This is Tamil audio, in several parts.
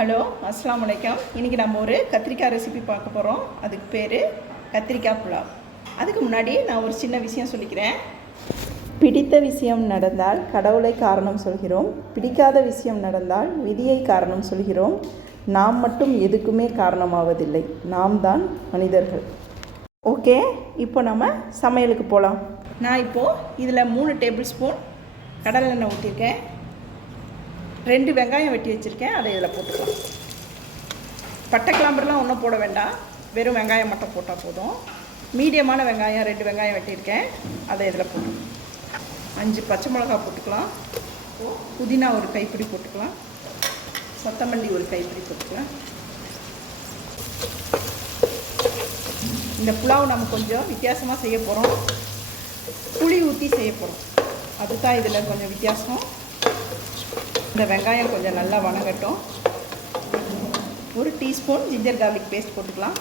ஹலோ, அஸ்ஸலாமு அலைக்கும். இன்றைக்கி நம்ம ஒரு கத்திரிக்காய் ரெசிபி பார்க்க போகிறோம். அதுக்கு பேர் கத்திரிக்காய் புலாவ். அதுக்கு முன்னாடி நான் ஒரு சின்ன விஷயம் சொல்லிக்கிறேன். பிடித்த விஷயம் நடந்தால் கடவுளை காரணம் சொல்கிறோம், பிடிக்காத விஷயம் நடந்தால் விதியை காரணம் சொல்கிறோம். நாம் மட்டும் எதுக்குமே காரணமாவதில்லை, நாம் தான் மனிதர்கள். ஓகே, இப்போ நம்ம சமையலுக்கு போகலாம். நான் இப்போது இதில் 3 டேபிள் ஸ்பூன் கடலெண்ணெய் ஊற்றிருக்கேன். 2 வெங்காயம் வெட்டி வச்சுருக்கேன், அதை இதில் போட்டுக்கலாம். பட்டை கிளம்புலாம் ஒன்றும் போட வேண்டாம், வெறும் வெங்காயம் மட்டும் போட்டால் போதும். மீடியமான வெங்காயம் 2 வெங்காயம் வெட்டியிருக்கேன், அதை இதில் போட்டுக்கலாம். 5 பச்சை மிளகா போட்டுக்கலாம். புதினா ஒரு கைப்பிடி போட்டுக்கலாம். கொத்தமல்லி ஒரு கைப்பிடி போட்டுக்கலாம். இந்த புலாவ் நம்ம கொஞ்சம் வித்தியாசமாக செய்ய போகிறோம். புளி ஊற்றி செய்ய போகிறோம், அதுதான் இதில் கொஞ்சம் வித்தியாசம். இந்த வெங்காயம் கொஞ்சம் நல்லா வணங்கட்டும். 1 டீஸ்பூன் ஜிஞ்சர் கார்லிக் பேஸ்ட் போட்டுக்கலாம்.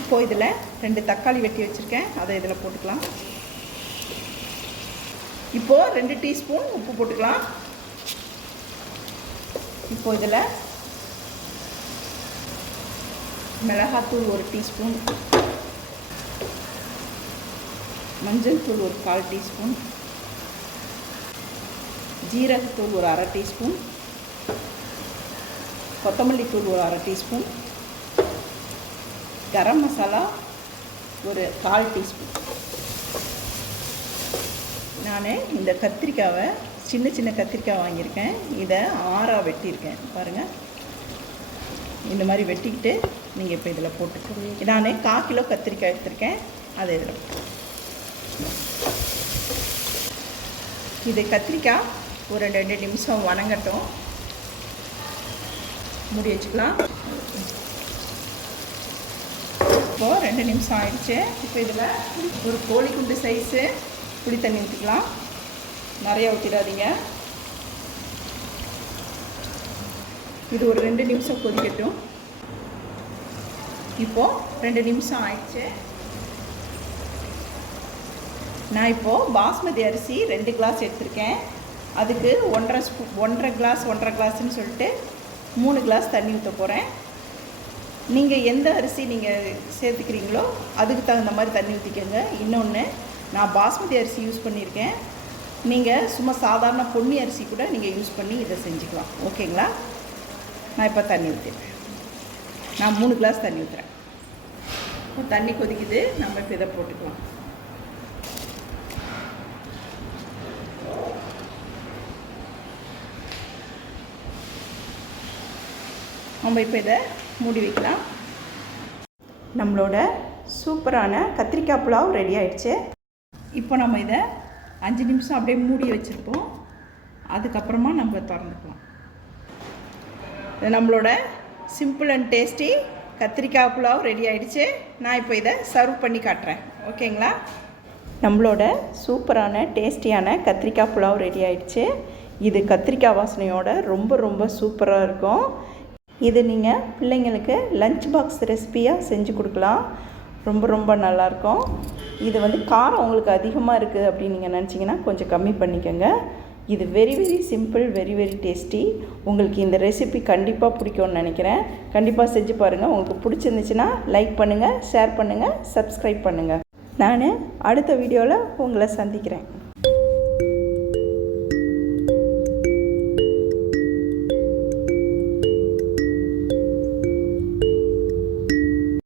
இப்போது இதில் 2 தக்காளி வெட்டி வச்சுருக்கேன், அதை இதில் போட்டுக்கலாம். இப்போது 2 டீஸ்பூன் உப்பு போட்டுக்கலாம். இப்போது இதில் மிளகாத்தூள் 1 டீஸ்பூன், மஞ்சள் தூள் ஒரு 1/4 டீஸ்பூன், ஜீரகத்தூள் ஒரு 1/2 டீஸ்பூன், கொத்தமல்லி தூள் ஒரு 1/2 டீஸ்பூன், கரம் மசாலா ஒரு 1/4 டீஸ்பூன். நான் இந்த கத்திரிக்காவை சின்ன கத்திரிக்காய் வாங்கியிருக்கேன், இதை 6ஆக வெட்டியிருக்கேன். பாருங்கள், இந்த மாதிரி வெட்டிக்கிட்டு நீங்கள் இப்போ இதில் போட்டுக்கோங்க. நான் 1/4 கிலோ கத்திரிக்காய் எடுத்திருக்கேன், அதை இதில் இது கத்திரிக்காய் ஒரு 2 நிமிஷம் வணங்கட்டும். மூடி வச்சுக்கலாம். இப்போது 2 நிமிஷம் ஆயிடுச்சு. இப்போ இதில் ஒரு கோழி குண்டு சைஸு புளி தண்ணி ஊற்றிக்கலாம். நிறையா ஊற்றிடாதீங்க. இது ஒரு 2 நிமிஷம் கொதிக்கட்டும். இப்போது 2 நிமிஷம் ஆயிடுச்சு. நான் இப்போது பாஸ்மதி அரிசி 2 கிளாஸ் எடுத்திருக்கேன். அதுக்கு 1.5 கிளாஸ்ன்னு சொல்லிட்டு 3 கிளாஸ் தண்ணி ஊற்ற போகிறேன். நீங்கள் எந்த அரிசி நீங்கள் சேர்த்துக்கிறீங்களோ அதுக்கு தகுந்த மாதிரி தண்ணி ஊற்றிக்கோங்க. இன்னொன்று, நான் பாஸ்மதி அரிசி யூஸ் பண்ணியிருக்கேன். நீங்கள் சும்மா சாதாரண பொன்னி அரிசி கூட நீங்கள் யூஸ் பண்ணி இதை செஞ்சுக்கலாம். ஓகேங்களா? நான் இப்போ தண்ணி ஊற்றிடுறேன். நான் 3 கிளாஸ் தண்ணி ஊற்றுறேன். இப்போ தண்ணி கொதிக்குது, நம்ம இப்போ இதை போட்டுக்கலாம். நம்ம இப்போ இதை மூடி வைக்கலாம். நம்மளோட சூப்பரான கத்திரிக்காய் புலாவ் ரெடி ஆகிடுச்சு. இப்போ நம்ம இதை 5 நிமிஷம் அப்படியே மூடி வச்சுருப்போம். அதுக்கப்புறமா நம்ம திறந்துக்கலாம். நம்மளோட சிம்பிள் அண்ட் டேஸ்டி கத்திரிக்காய் புலாவ் ரெடி ஆகிடுச்சு. நான் இப்போ இதை சர்வ் பண்ணி காட்டுறேன். ஓகேங்களா? நம்மளோட சூப்பரான டேஸ்டியான கத்திரிக்காய் புலாவ் ரெடி ஆகிடுச்சு. இது கத்திரிக்காய் வாசனையோட ரொம்ப சூப்பராக இருக்கும். இது நீங்கள் பிள்ளைங்களுக்கு லஞ்ச் பாக்ஸ் ரெசிபியாக செஞ்சு கொடுக்கலாம். ரொம்ப நல்லாயிருக்கும். இது காரம் உங்களுக்கு அதிகமாக இருக்குது அப்படின்னு நீங்கள் நினச்சிங்கன்னா கொஞ்சம் கம்மி பண்ணிக்கோங்க. இது வெரி சிம்பிள், வெரி டேஸ்டி. உங்களுக்கு இந்த ரெசிபி கண்டிப்பாக பிடிக்கும்னு நினைக்கிறேன். கண்டிப்பாக செஞ்சு பாருங்கள். உங்களுக்கு பிடிச்சிருந்துச்சுன்னா லைக் பண்ணுங்கள், ஷேர் பண்ணுங்கள், சப்ஸ்கிரைப் பண்ணுங்கள். நான் அடுத்த வீடியோவில் உங்களை சந்திக்கிறேன்.